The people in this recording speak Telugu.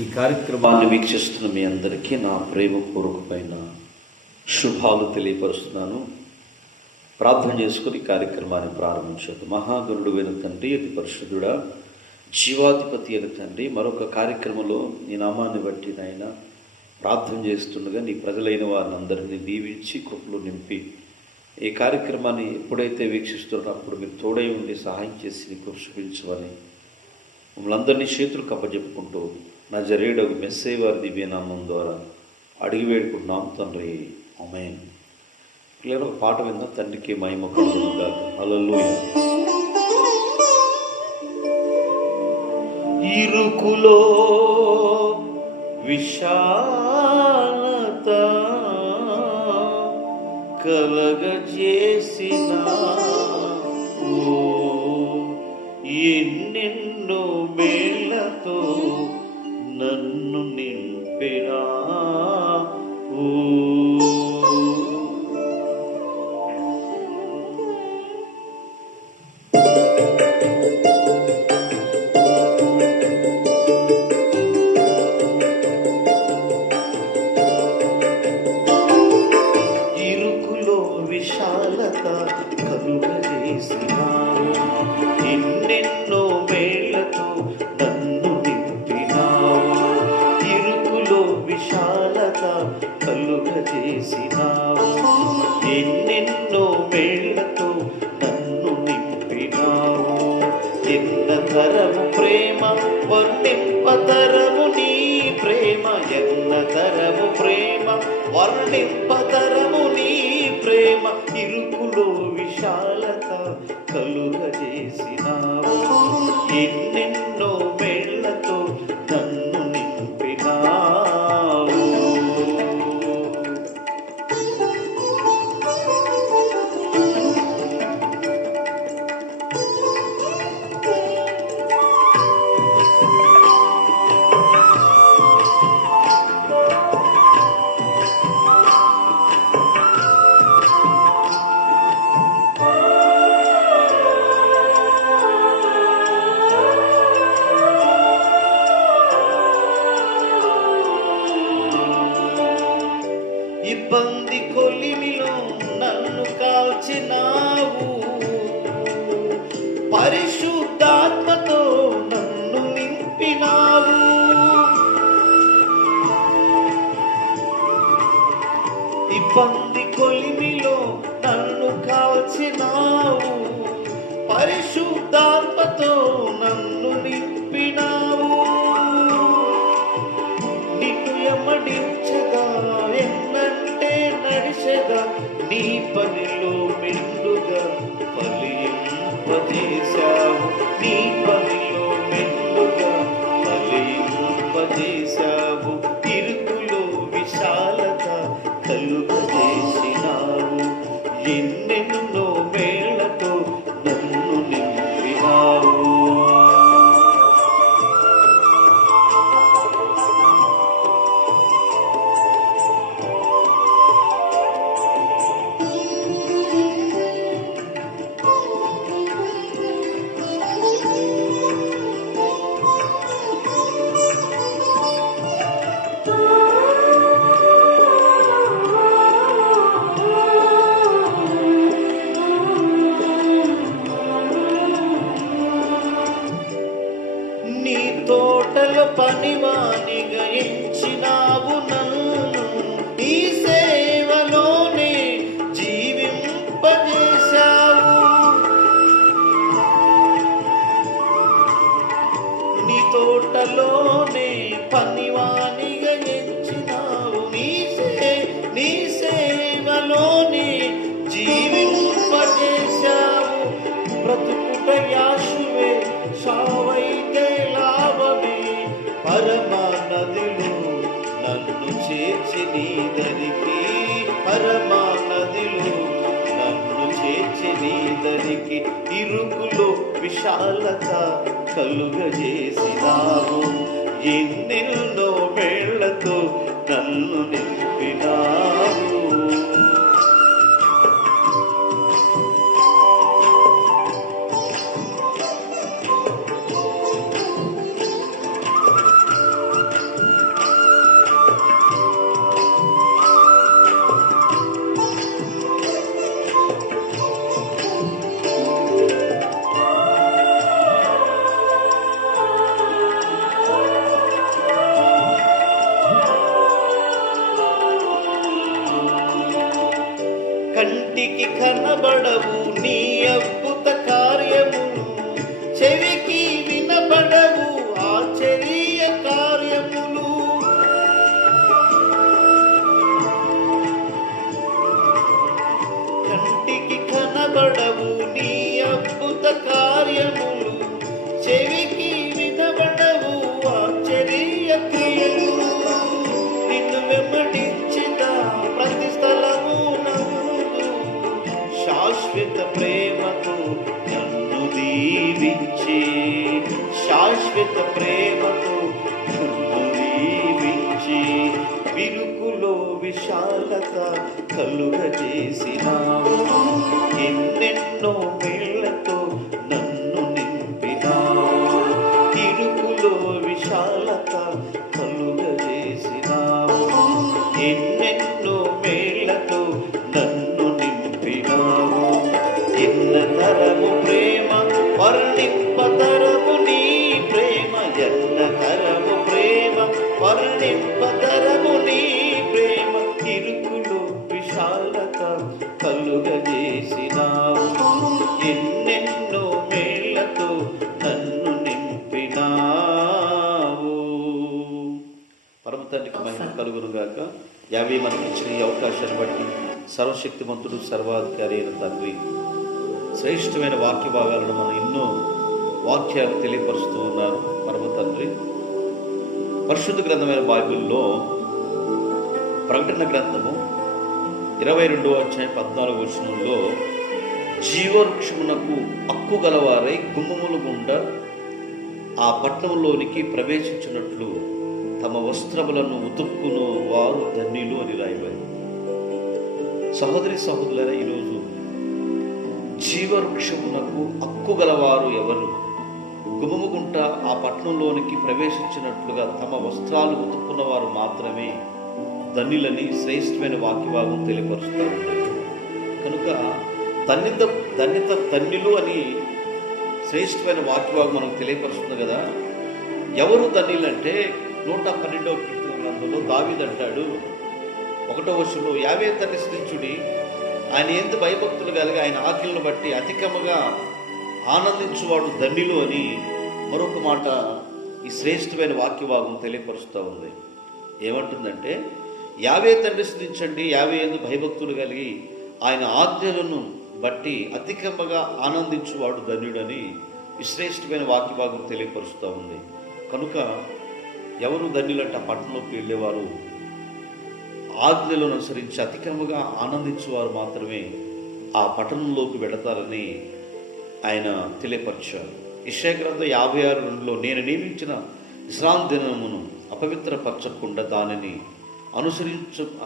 ఈ కార్యక్రమాన్ని వీక్షిస్తున్న మీ అందరికీ నా ప్రేమపూర్వకమైన శుభాలు తెలియపరుస్తున్నాను. ప్రార్థన చేసుకుని కార్యక్రమాన్ని ప్రారంభించదు. మహాగరుడు అయిన తండ్రి, అతి పరిశుద్ధుడా, జీవాధిపతి అయిన తండ్రి, మరొక కార్యక్రమంలో నీ నామాన్ని బట్టి నాయన ప్రార్థన చేస్తుండగా నీ ప్రజలైన వారిని అందరినీ దీవించి కృపలు నింపి ఈ కార్యక్రమాన్ని ఎప్పుడైతే వీక్షిస్తున్నప్పుడు మీరు తోడై ఉండి సహాయం చేసి నీ కృప చూపించమని మమ్మల్ని అందరినీ చేతులు కప్పజెప్పుకుంటూ నజరేయుడగు మెస్సయ్య వారి దివ్యనామం ద్వారా అడిగి వేడుకుంటున్నాం తండ్రి, ఆమేన్. పిల్లలు ఒక పాట విందా. తండ్రికి మహిమ కలుగును గాక. హల్లెలూయా. ఇరుకులో విశాలత కలగజేసిన ఎన్నెన్నో మేళ్లతో నన్ను నింపినా ఇరుకులో విశాలత కలుగజేసినావు, ఎన్నెన్నో మేళ్లతో నన్ను నింపినావు. ఇరుకులో విశాలత కలుగజేసినావు, ఎన్నెన్నో మేళ్లతో నన్ను నింపినావు. ఎన్న తరము ప్రేమ వర్ణింపతరము నీ ప్రేమ, ఎన్న తరము ప్రేమ వర్ణింపతరము నీ ప్రేమ. ఇరుకులో విశాలత కలుగజేసినావు, ఎన్నెన్నో మేళ్లతో నన్ను నింపినావు. ఇబ్బంది కొలిమిలో నన్ను కాల్చినావు, పరిశుద్ధాత్మతో నన్ను నింపినావు. ఇబ్బంది కొలిమిలో నన్ను కాల్చినావు, పరిశుద్ధాత్మతో నన్ను నింపినావు. నిన్ను ఎమ్మడించగా ఎన్నంటే నడిచెదా, నీ పనిలో మెండుగా ఫలింపజేశావు, నీ పనిలో మెండుగా ఫలింపజేశావు. ఇరుకులో విశాలత కలుగజేసినావు, ఎన్నెన్నో మేళ్లతో నన్ను నింపినావు. నీ తోటలో పనివానిగా ఎంచినావు నన్ను, నీ సేవలోనే జీవింపజేశావు. నీ తోటలోనే పనివానిగా ఎంచినావు, నీ సేవలోనే జీవింపజేశావు. బ్రతుకుట యాశువే, సావైతే లాభమే, పరమా నదిలో నన్ను చేర్చి నీ దరికి, పరమా నదిలో నన్ను చేర్చి నీ దరికి. ఇరుకులో విశాలత కలుగజేసినావు, ఎన్నెన్నో మేళ్లతో నన్ను నింపినావు. వినబడవు ఆశ్చర్య కార్యములు. కంటికి కనబడవు నీ అద్భుత కార్యములు, చెవికి వినబడవు ఆశ్చర్య క్రియలు. నిన్ను వెంబడించిన ప్రతి స్థలము నందు శాశ్వత ప్రేమతో నన్ను దీవించి, శాశ్వత ప్రేమతో నన్ను దీవించి, విరుకులో విశాలత కలుగజేసినావు. ఎన్నెన్నో మేళ్లతో నన్ను నింపినావు. ఇరుకులో విశాలత కలుగజేసినావు. ఎన్నెన్నో మేళ్లతో నన్ను నింపినావు. ఎన్నతరము ప్రేమ వర్ణింపతరము నీ ప్రేమ, ఎన్నతరము ప్రేమ వర్ణింపతరము నీ ప్రేమ. ఇరుకులో విశాలత కలుగజేసినావు. ఎన్నెన్నో మేళ్లతో నన్ను నింపినావు. పరమ తండ్రికి మహిమ కలుగునుగాక. యావే మనకి ఇచ్చిన ఈ అవకాశాన్ని బట్టి సర్వశక్తిమంతుడు సర్వాధికారి అయిన తండ్రి, శ్రేష్టమైన వాక్య భాగాలను మనం ఎన్నో వాక్యాలు తెలియపరుస్తూ ఉన్నారు. పరమ తండ్రి, పరిశుద్ధ గ్రంథమైన బైబిల్లో ప్రకటన గ్రంథము 22వ అధ్యాయం 14వ వచనంలో జీవవృక్షమునకు హక్కు గలవారై గుమ్మముల గుండా ఆ పట్టణంలోనికి ప్రవేశించినట్లు తమ వస్త్రములను ఉతుక్కును వారు ధన్యులు అని రాయబడింది. సహోదరి సహోదరులారా, ఈరోజు జీవవృక్షమునకు హక్కు గలవారు ఎవరు? గుమ్మము గుంట ఆ పట్టణంలోనికి ప్రవేశించినట్లుగా తమ వస్త్రాలు ఉతుక్కున్న వారు మాత్రమే ధన్యులని శ్రేష్టమైన వాక్యభాగం తెలియపరుస్తారు. కనుక ధన్యులు అని శ్రేష్టమైన వాక్యభాగం మనకు తెలియపరుస్తుంది కదా. ఎవరు ధన్యులంటే 112వ కీర్తన గ్రంథంలో దావీదు అంటాడు 1వ వచనంలో, యావే తండ్రి స్తుతించుడి, ఆయన యందు భయభక్తులు కలిగి ఆయన ఆజ్ఞలను బట్టి అధికముగా ఆనందించువాడు ధన్యులు అని మరొక మాట ఈ శ్రేష్టమైన వాక్యభాగం తెలియపరుస్తూ ఉంది. ఏమంటుందంటే, యావే తండ్రి స్తుతించండి, యావే యందు భయభక్తులు కలిగి ఆయన ఆజ్ఞలను బట్టి అధికముగా ఆనందించువాడు ధన్యుడని ఈ శ్రేష్టమైన వాక్యభాగం తెలియపరుస్తూ ఉంది. కనుక ఎవరు ధన్యులంటే ఆ పట్టణంలోకి వెళ్ళేవారు ఆజ్ఞలను అనుసరించి అధికముగా ఆనందించేవారు మాత్రమే ఆ పట్టణంలోకి వెళతారని ఆయన తెలియపరిచారు. యెషయా గ్రంథం 56:2లో, నేను నియమించిన విశ్రాంతి దినమును అపవిత్రపరచకుండా దానిని